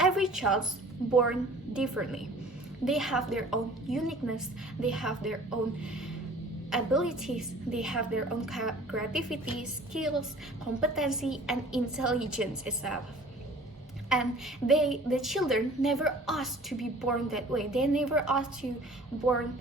every child's born differently. They have their own uniqueness, they have their own abilities, they have their own creativity, skills, competency, and intelligence itself. And the children never asked to be born that way. They never asked to born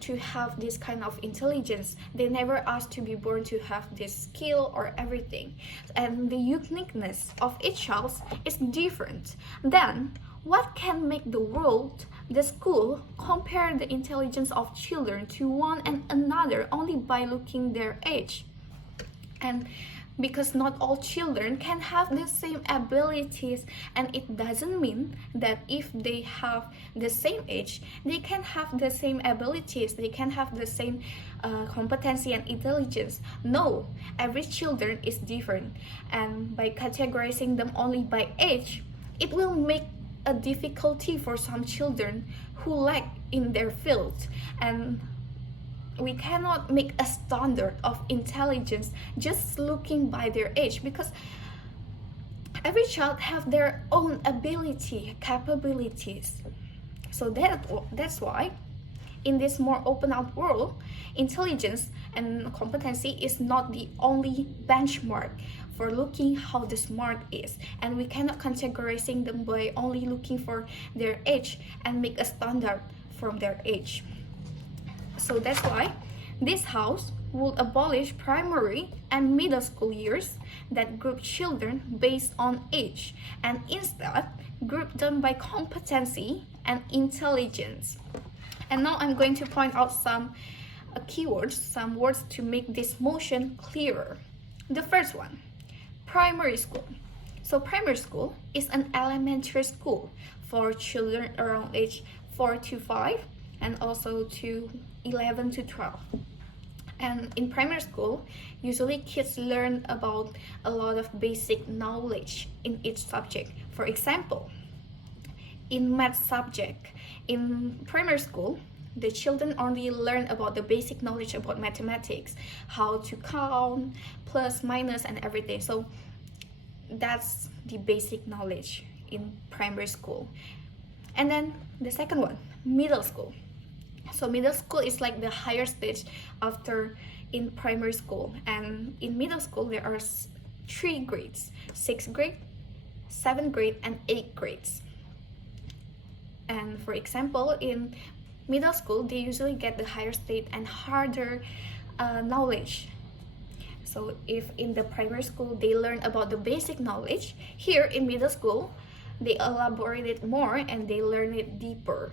to have this kind of intelligence. They never asked to be born to have this skill or everything. And the uniqueness of each child is different. Then what can make the world, the school, compare the intelligence of children to one and another only by looking their age? And because not all children can have the same abilities, and it doesn't mean that if they have the same age, they can have the same abilities, they can have the same competency and intelligence. No, every children is different, and by categorizing them only by age, it will make a difficulty for some children who lack in their field. And we cannot make a standard of intelligence just looking by their age, because every child have their own ability, capabilities. So that's why in this more open up world, intelligence and competency is not the only benchmark for looking how the smart is, and we cannot categorizing them by only looking for their age and make a standard from their age. So that's why this house will abolish primary and middle school years that group children based on age, and instead group them by competency and intelligence. And now I'm going to point out some keywords, some words to make this motion clearer. The first one, primary school. So primary school is an elementary school for children around age 4 to 5 and also to 11 to 12. And in primary school, usually kids learn about a lot of basic knowledge in each subject. For example, in math subject, in primary school, the children only learn about the basic knowledge about mathematics, how to count, plus, minus, and everything. So that's the basic knowledge in primary school. And then the second one, middle school. So middle school is like the higher stage after in primary school. And in middle school, there are 3 grades, 6th grade, 7th grade, and 8th grades. And for example, in middle school, they usually get the higher state and harder knowledge. So if in the primary school, they learn about the basic knowledge, here in middle school, they elaborate it more and they learn it deeper.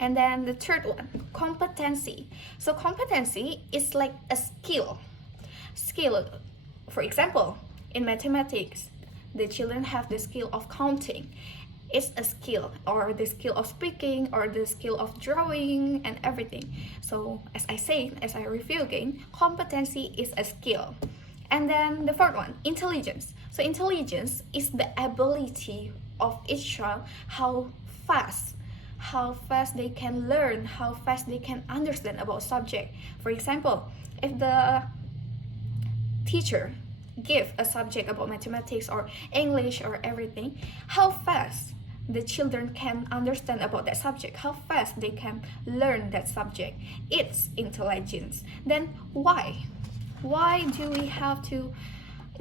And then the third one, competency. So competency is like a skill. For example, in mathematics, the children have the skill of counting. It's a skill, or the skill of speaking, or the skill of drawing, and everything. So as I review again, competency is a skill. And then the fourth one, intelligence. So intelligence is the ability of each child, how fast they can learn, how fast they can understand about subject. For example, if the teacher give a subject about mathematics or English or everything, how fast the children can understand about that subject, how fast they can learn that subject. It's intelligence. Then why do we have to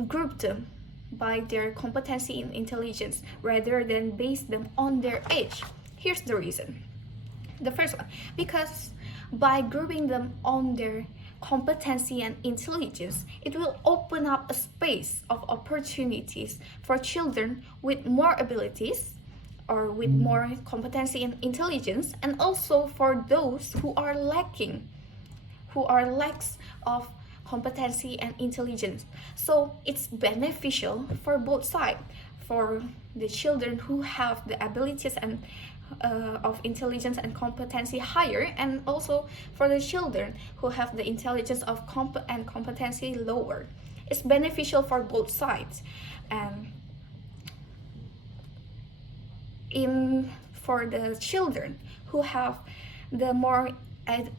group them by their competency and intelligence rather than base them on their age? Here's the reason. The first one, because by grouping them on their competency and intelligence, it will open up a space of opportunities for children with more abilities or with more competency and intelligence, and also for those who are lacks of competency and intelligence. So it's beneficial for both sides, for the children who have the abilities and of intelligence and competency higher, and also for the children who have the intelligence of and competency lower. It's beneficial for both sides. And for the children who have the more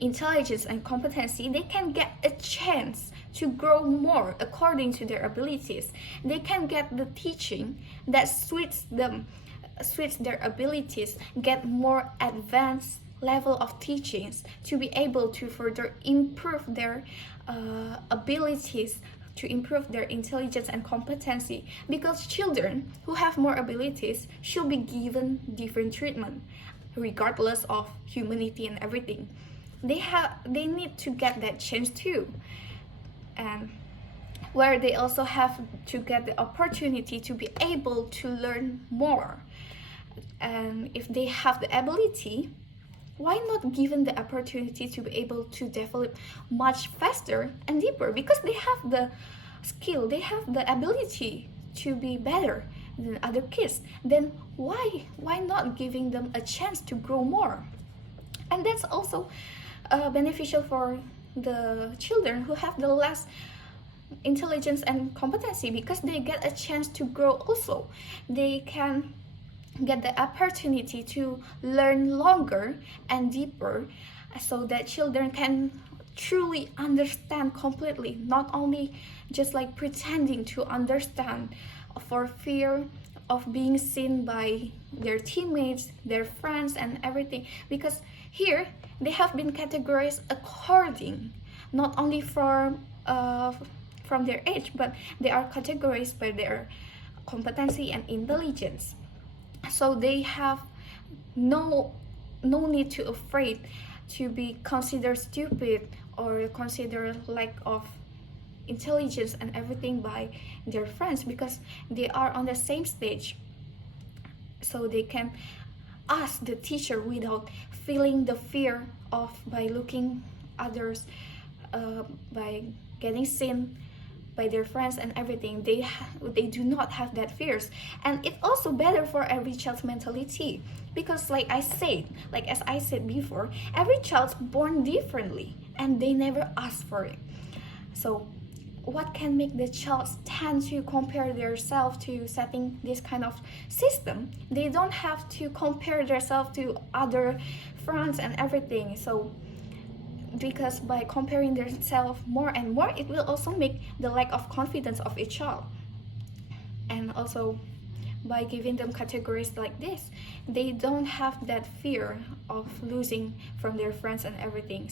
intelligence and competency, they can get a chance to grow more according to their abilities. They can get the teaching that suits them switch their abilities, get more advanced level of teachings to be able to further improve their abilities, to improve their intelligence and competency, because children who have more abilities should be given different treatment regardless of humanity and everything. They need to get that chance too, and where they also have to get the opportunity to be able to learn more. And if they have the ability, why not given the opportunity to be able to develop much faster and deeper? Because they have the skill, they have the ability to be better than other kids. Then why not giving them a chance to grow more? And that's also beneficial for the children who have the less intelligence and competency, because they get a chance to grow also. They can get the opportunity to learn longer and deeper, so that children can truly understand completely, not only just like pretending to understand for fear of being seen by their teammates, their friends and everything. Because here they have been categorized according not only from their age, but they are categorized by their competency and intelligence. So they have no need to afraid to be considered stupid or considered lack of intelligence and everything by their friends, because they are on the same stage. So they can ask the teacher without feeling the fear of by looking others, by getting seen by their friends and everything. They do not have that fears. And it's also better for every child's mentality, because as I said before, every child's born differently and they never ask for it. So what can make the child tend to compare themselves to setting this kind of system? They don't have to compare themselves to other friends and everything. So because by comparing themselves more and more, it will also make the lack of confidence of a child. And also by giving them categories like this, they don't have that fear of losing from their friends and everything.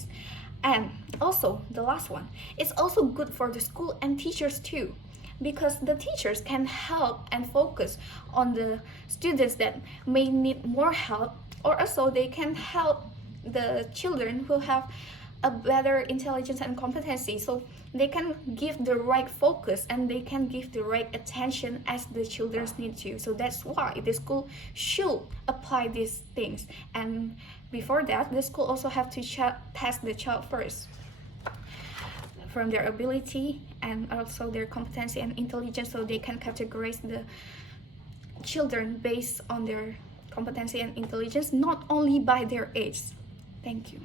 And also the last one, it's also good for the school and teachers too, because the teachers can help and focus on the students that may need more help, or also they can help the children who have a better intelligence and competency, so they can give the right focus and they can give the right attention as the children need to. So that's why the school should apply these things. And before that, the school also have to test the child first from their ability and also their competency and intelligence, so they can categorize the children based on their competency and intelligence, not only by their age. Thank you.